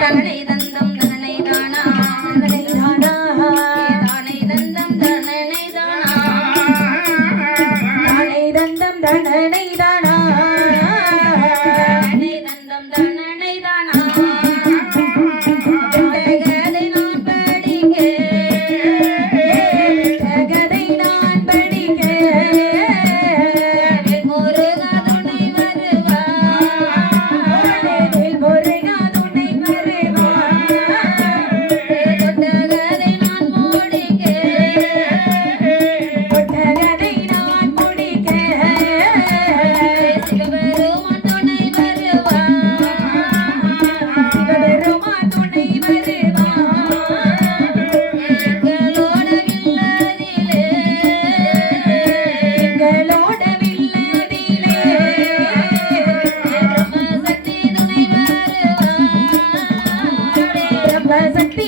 தனனை தந்தம் தனனை தானா தனனை தானா தானை தந்தம் தனனை தானா தானை தந்தம் தனனை தானா தானை தந்தம் தனனை தானா கதை நான் படிக்க கதை நான் படிக்க முருகா துணை வருவா முருகா துணை வருவா கதை நான் முடிக்க கதை நான் முடிக்க சிவபெருமான் துணை வருவா சிவபெருமான் துணை வருவா எங்களோட வில்லதிலே பிரம்மசக்தி துணை வருவா பிரம்மசக்தி